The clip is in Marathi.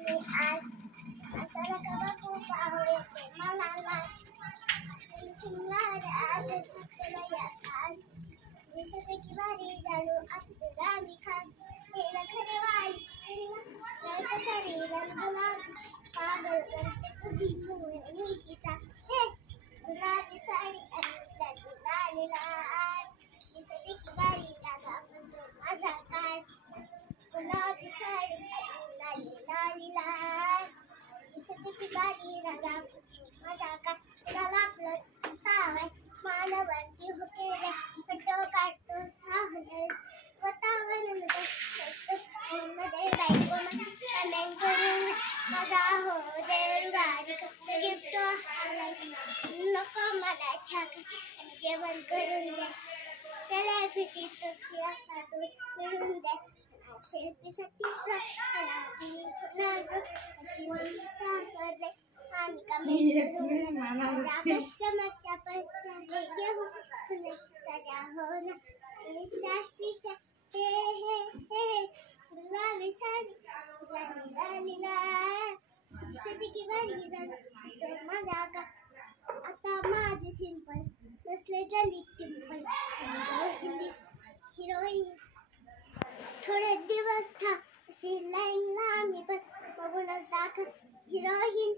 मी आज मसाला कबाब खूप आवडते मला लाल शिंगार आज तुला यासाल दिसते की भारी जाणू आपले गामी खास केलं खरे वाई सरी गुलाब पागल करते तुझी निशीचा हे गुलाबी साडी आणि लाली लाल दिसते की भारी दादा माझा काढ गुलाबी साडी लाली लाली लाल दिसते की भारी राजा माझा काढ तुला आपलं सावय मानवरती होते रे फोटो काढतो साहन वातावरण मध्ये बायको कमेंट करून माझा हो देवगारी गिफ्ट नको मला छाक आणि जेवण करून दे सेलिब्रिटी तुझी मिळून दे सेल्फीसाठी अशी निष्ठा करले आम्ही कमेंट करून कस्टमरच्या पैसा घेऊन राजा हो ना शिष्ट हे हे हे गुलाबी साडी लाली लाली लाल दिसते की भारी तो माझा का आता माझे सिंपल नसले जली टिंपल हिंदी हिरोईन थोडे दिवस था अशी लाईन आम्ही पण बघूनच दाखव हिरोईन